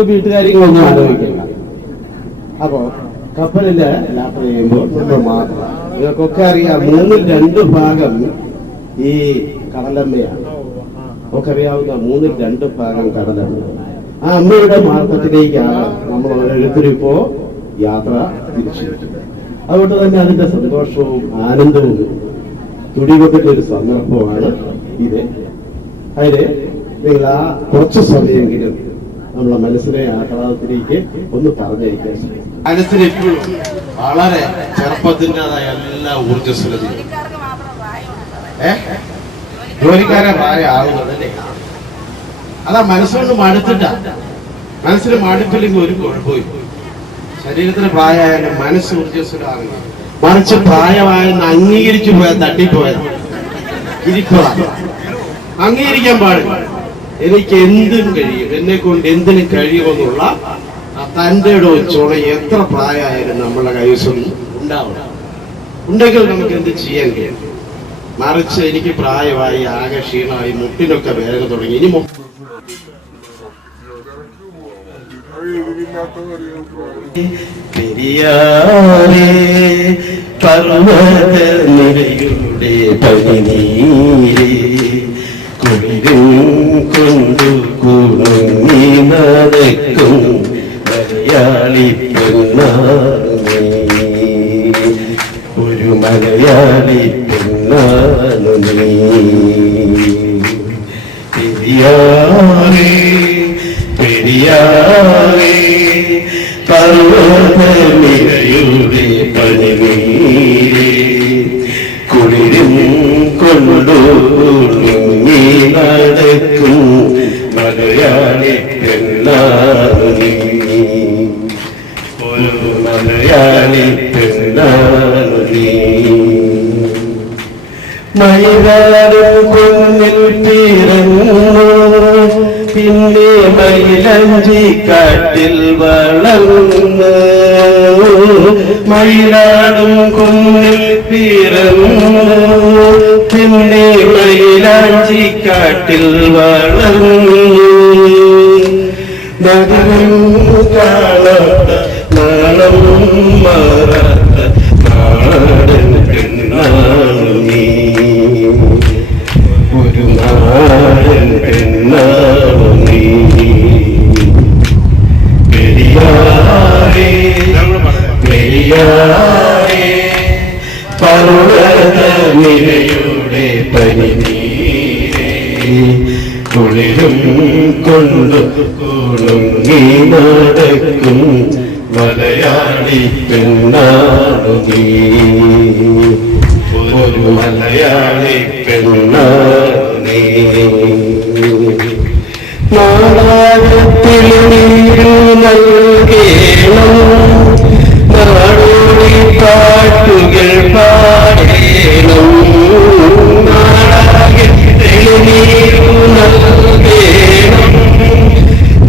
ഇപ്പൊ വീട്ടുകാര്യങ്ങളൊന്നും ആലോചിക്കില്ല. അപ്പോ കപ്പലില് യാത്ര ചെയ്യുമ്പോൾ നമ്മൾ മാത്രം, നിങ്ങൾക്കൊക്കെ അറിയാം 2 ഭാഗം ഈ കടലമ്മയാണ്. നമുക്കറിയാവുന്ന 2 ഭാഗം കടലമ്മ. ആ അമ്മയുടെ മാർഗത്തിലേക്കാണ് നമ്മൾ ഓരോരുത്തരും ഇപ്പോ യാത്ര തിരിച്ചിരിക്കുന്നത്. അതുകൊണ്ട് തന്നെ അതിന്റെ സന്തോഷവും ആനന്ദവും തുടികൊണ്ടിട്ടൊരു സന്ദർഭമാണ് ഇത്. അതിന് നിങ്ങൾ ആ കുറച്ച് സമയമെങ്കിലും നമ്മളെ മനസ്സിനെ ആഹ്ലാദത്തിലേക്ക് ഒന്ന് പറഞ്ഞയക്കാൻ ശ്രമിക്കും. മനസ്സിന് ഇപ്പോഴും വളരെ ചെറുപ്പത്തിൻ്റെതായ എല്ലാ ഊർജ്ജസ്വലതയും ജോലിക്കാരെ പ്രായമാകുന്നതല്ലേ. അതാ മനസ്സുകൊണ്ട് മടുത്തിട്ടാ. മനസ്സിന് മടുപ്പില്ലെങ്കിൽ ഒരു കുഴപ്പമില്ല. ശരീരത്തിന് പ്രായമായാലും മനസ്സ് ഊർജ്ജസ്വലമാകുന്നു. മറിച്ച് പ്രായമായെന്ന് അംഗീകരിച്ചു പോയാൽ തട്ടിപ്പോയത് ഇരിക്കുവാണ്. അംഗീകരിക്കാൻ പാടില്ല. എനിക്ക് എന്തും കഴിയും, എന്നെ കൊണ്ട് എന്തിനും കഴിയുമെന്നുള്ള തൻ്റെ ചുണ എത്ര പ്രായമായാലും നമ്മളെ കൈവശം ഉണ്ടാവണം. ഉണ്ടെങ്കിൽ നമുക്ക് എന്ത് ചെയ്യാൻ കഴിയും. മറിച്ച് എനിക്ക് പ്രായമായി, ആകെ ക്ഷീണമായി, മുട്ടിനൊക്കെ വേദന തുടങ്ങി, ഇനി പെരിയാറേ പർവ്വത നിരയുടെ പനിനീരേ കുളിരും കൊണ്ടു കുണുങ്ങി നടക്കും മലയാളി പെണ്ണാണ് ഒരു മലയാളി പെണ്ണാണ് നീ. പെരിയാറേ പെരിയാറേ പർവ്വത നിരയുടെ പനിനീരേ കുളിരും കൊണ്ടു കുണുങ്ങി നടക്കും മലയാളി പെണ്ണാണ് നീ ഒരു മലയാളി പെണ്ണാണ് നീ. മയിലാടും കുന്നിൽ പിറന്നു പിന്നെ മയിലഞ്ചി കാട്ടിൽ വളർന്നു. മയിലാടും കുന്നിൽ പിറന്നു പിന്നെ മയിലാഞ്ചി കാട്ടിൽ വളർന്നു. നഗരം കാണാത്ത നാണം മാറാത്ത നാടൻ പെണ്ണാണ് നീ ഒരു നാടൻ പെണ്ണാണ് നീ. പെരിയാറേ പെരിയാറേ പർവ്വത നിരയുടെ പനിനീരേ കുളിരും കൊണ്ടു കുണുങ്ങി നടക്കും മലയാളി പെണ്ണാണ് നീ ഒരു മലയാളി പെണ്ണാണ് നീ. നാടകത്തിൽ നീരു നൽകേണം നാടോടി പാട്ടുകൾ പാടേണം. നാടകത്തിൽ നീരു നൽകേണം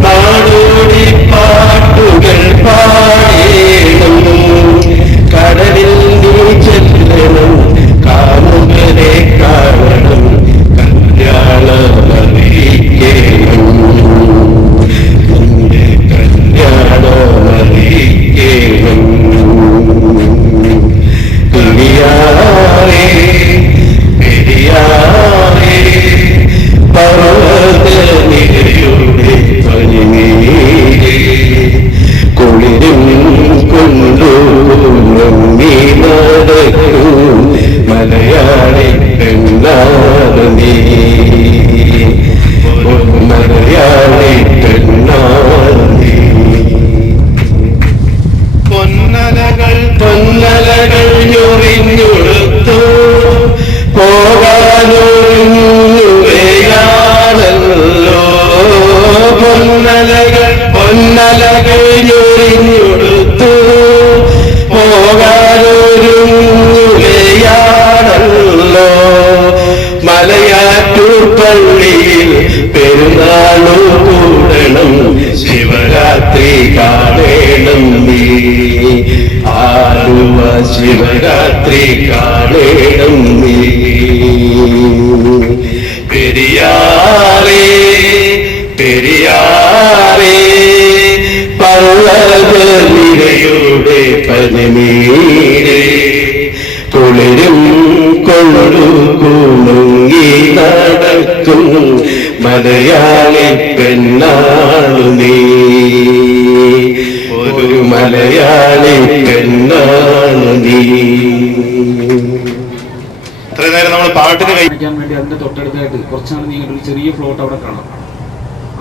നാടോടി പാട്ടുകൾ പാടേണം. കടലിൽ നീ ചെല്ലണം കാമുകരെ കാണണം കല്യാണമറിയിക്കണം നിന്റെ കല്യാണമറിയിക്കണം. പെരിയാറേ പെരിയാറേ പർവ്വത നിരയുടെ പനിനീരേ കുളിരും കൊണ്ടു കുണുങ്ങി നടക്കും മലയാളി പെണ്ണാണ് നീ മലയാളി പെണ്ണാണ് നീ. പൊന്നലകൾ പൊന്നലകൾ ഞൊറിഞ്ഞൊടുത്തു പോകാനൊരുങ്ങുകയാണല്ലോ. പൊന്നലകൾ പൊന്നലകൾ ഞൊറിഞ്ഞൊടുത്തു പോകാനൊരുങ്ങുകയാണല്ലോ. മലയാറ്റൂർ പള്ളിയിൽ പെരുന്നാളു കൂടണം ശിവരാത്രി കാണേണം നീ ആലുവ ശിവരാത്രി കാണേണം നീ. പെരിയാറേ പെരിയാറേ ഒരു കുണുങ്ങി നടക്കും മലയാളി പെണ്ണാണു നീ, ഒരു മലയാളി പെണ്ണാണു നീ. ഇത്രയും നേരം നമ്മൾ പാട്ടിന് കഴിക്കാൻ വേണ്ടി അതിന്റെ തൊട്ടടുത്തായിട്ട് കുറച്ചാണ് നീങ്ങിട്ട് ഒരു ചെറിയ ഫ്ലോട്ട് അവിടെ കാണാം.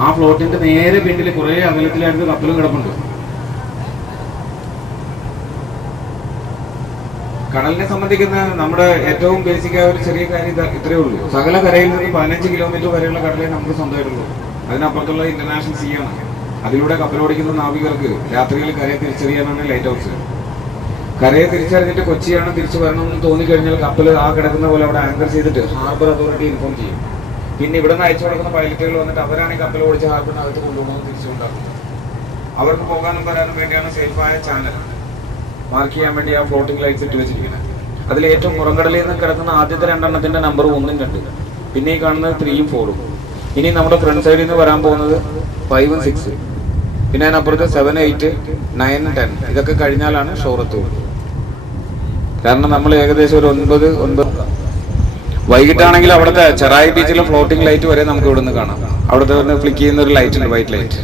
ആ ഫ്ലോട്ടിന്റെ നേരെ പിന്നിൽ കുറെ അകലത്തിലായിട്ട് കപ്പലും കിടപ്പുണ്ട്. കടലിനെ സംബന്ധിക്കുന്ന നമ്മുടെ ഏറ്റവും ബേസിക്കായ ഒരു ചെറിയ കാര്യം ഇത്രയേ ഉള്ളൂ. സകല കരയിൽ നിന്ന് 15 കിലോമീറ്റർ വരെയുള്ള കടലേ നമുക്ക് സ്വന്തമായിട്ടുള്ളൂ. അതിനപ്പുറത്തുള്ള ഇന്റർനാഷണൽ സീ ആണ്. അതിലൂടെ കപ്പലോടിക്കുന്ന നാവികർക്ക് രാത്രിയിൽ കരയെ തിരിച്ചറിയാനാണ് ലൈറ്റ് ഹൗസ്. കരയെ തിരിച്ചറിഞ്ഞിട്ട് കൊച്ചിയാണ് തിരിച്ചു വരണമെന്ന് തോന്നിക്കഴിഞ്ഞാൽ കപ്പൽ ആ കിടക്കുന്ന പോലെ അവിടെ ആങ്കർ ചെയ്തിട്ട് ഹാർബർ അതോറിറ്റി ഇൻഫോം ചെയ്യും. പിന്നെ ഇവിടെ നിന്ന് അയച്ചു കൊടുക്കുന്ന പൈലറ്റുകൾ വന്നിട്ട് അവരാണ് ഈ കപ്പൽ ഓടിച്ച് ഹാർബറിനകത്ത് കൊണ്ടുപോകുന്നത് തിരിച്ചുകൊണ്ടാകും. അവർക്ക് പോകാനും വരാനും വേണ്ടിയാണ് സേഫായ ചാനൽ മാർക്ക് ചെയ്യാൻ വേണ്ടി ആ ഫ്ലോട്ടിംഗ് ലൈറ്റ്സ് ഇട്ട് വെച്ചിരിക്കുന്നത്. അതിൽ ഏറ്റവും പുറംകടലിൽ നിന്ന് കിടക്കുന്ന ആദ്യത്തെ 2 എണ്ണത്തിന്റെ നമ്പർ 1ഉം 2, പിന്നെ ഈ കാണുന്നത് 3ഉം 4ഉം. ഇനി നമ്മുടെ ഫ്രണ്ട് സൈഡിൽ നിന്ന് വരാൻ പോകുന്നത് 5ഉം 6, പിന്നെ അതിനപ്പുറത്ത് 7, 8, 9, 10. ഇതൊക്കെ കഴിഞ്ഞാലാണ് ഷോറത്തുള്ളൂ. കാരണം നമ്മൾ ഏകദേശം ഒരു 9 വൈകിട്ടാണെങ്കിൽ അവിടുത്തെ ചെറായി ബീച്ചിലെ ഫ്ലോട്ടിംഗ് ലൈറ്റ് വരെ നമുക്ക് ഇവിടെ നിന്ന് കാണാം. അവിടുത്തെ ഫ്ലിക്ക് ചെയ്യുന്ന ഒരു ലൈറ്റ് ഉണ്ട്, വൈറ്റ് ലൈറ്റ്.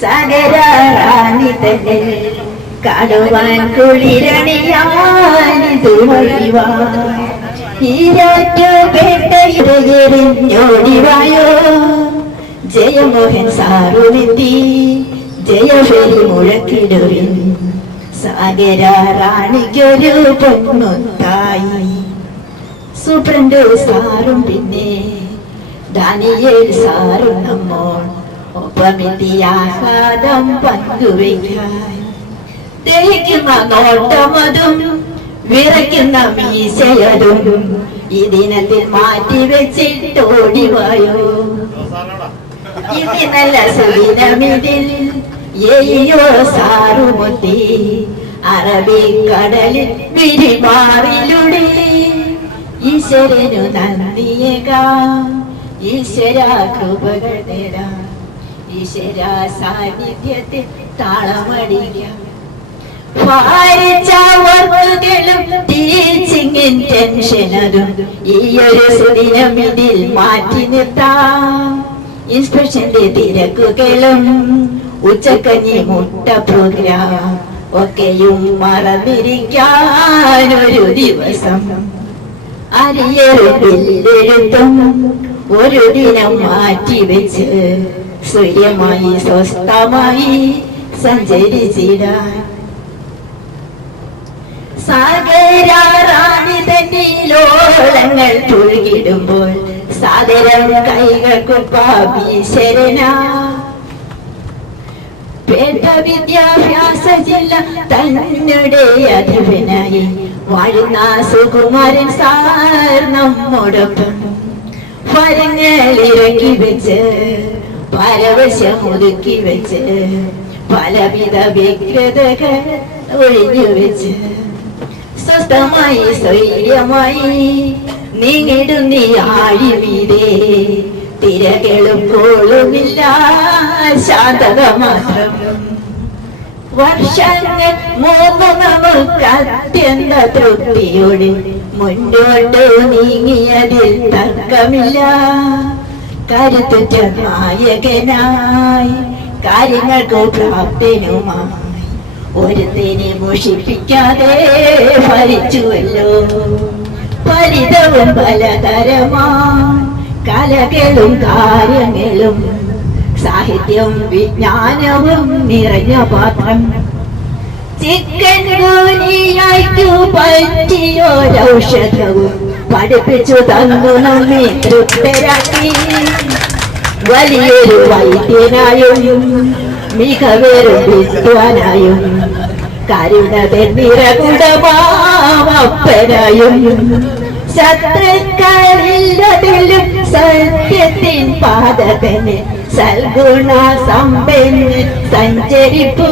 സാഗരാണിതകൾ കടുവാൻ കുളിരണിയാനിതുമറിവായോ. ജയമോഹൻ സാറുമെത്തി ജയഫെരി മുഴക്കിടുവിൻ സാഗരാണിക്കൊരു പൊന്നുത്തായി. സൂപ്രണ്ട് സാറും പിന്നെ ദാനിയേൽ സാറും നമ്മോൾ ഒപ്പമെത്തിയാഹ്ലാദം പങ്കുവയ്ക്കാൻ. ദഹിക്കുന്ന നോട്ടമതും വിറയ്ക്കുന്ന മീശയതും ഈ ദിനത്തിൽ മാറ്റി വെച്ചിട്ടോടിവായോ. ഇതിനല്ല സുദിനമിതിൽ ഏയോ സാറുമൊത്തി അറബിക്കടലിൽ വിരിമാറിലൂടെ ഈശ്വരനു നന്ദിയേകാം, ഈശ്വര കൃപകൾ നേടാം, ഈശ്വര സാന്നിധ്യത്തിൽ താളമടിക്കാം. ഭാരിച്ച വർക്കുകളും ടീച്ചിങ്ങിൻ ടെൻഷനതും ഈയൊരു സുദിനം ഇതിൽ മാറ്റി നിർത്താം. ഇൻസ്പെക്ഷന്റെ തിരക്കുകളും ഉച്ചക്കഞ്ഞി മുട്ട പ്രോഗ്രാം ഒക്കെയും മറന്നിരിക്കാനൊരു ദിവസം. അരിയെഴുത്തും ഒരു ദിനം മാറ്റിവെച്ച് സ്വയമായി സ്വസ്ഥമായി സഞ്ചരിച്ചിടാൻ. സാഗരാറാണിതന്നിലോളങ്ങൾ പുഴുകിടുമ്പോൾ സാദരം കൈകൾക്കുപ്പാഭീശരന. പേട്ട വിദ്യാഭ്യാസ ജില്ല തന്നെ അധിപനായി വാഴുന്ന സുകുമാരൻ സാർ നമ്മോടൊപ്പം. ഫലങ്ങൾ ഇറക്കി വെച്ച് പരവശമൊതുക്കി വെച്ച് പലവിധ വ്യഗ്രതകൾ ഒഴിഞ്ഞു വെച്ച് സ്വസ്ഥമായി സ്വൈര്യമായി നീങ്ങിടുന്നീ ആഴിമീതേ. തിരകളും കോളുമില്ല, ശാന്തത മാത്രം. വർഷങ്ങൾ 3 നമുക്ക് അത്യന്ത തൃപ്തിയോടെ മുന്നോട്ട് നീങ്ങിയതിൽ തർക്കമില്ല. കരുത്തുറ്റ നായകനായി കാര്യങ്ങൾക്ക് പ്രാപ്തനുമായി ഒരുത്തിനെ മോഷിപ്പിക്കാതെ ഭരിച്ചുവല്ലോ. ഫലിതവും പലതരമായി കലകളും കാര്യങ്ങളും സാഹിത്യം വിജ്ഞാനവും നിറഞ്ഞ പാത്രം. ചിക്കൻ ഗുനിയായിക്കു പറ്റിയൊരൗഷധവും പഠിപ്പിച്ചു തന്നു നമ്മെ തൃപ്തരാക്കി. വലിയൊരു വൈദ്യനായും മികവേറും വിദ്വാനായും കരുണതെ നിറകുടമാവപ്പനായും ശത്രുക്കളില്ലതിലും സത്യത്തിൻ പാതകന് സൽഗുണ സമ്പന്ന് സഞ്ചരിപ്പൂ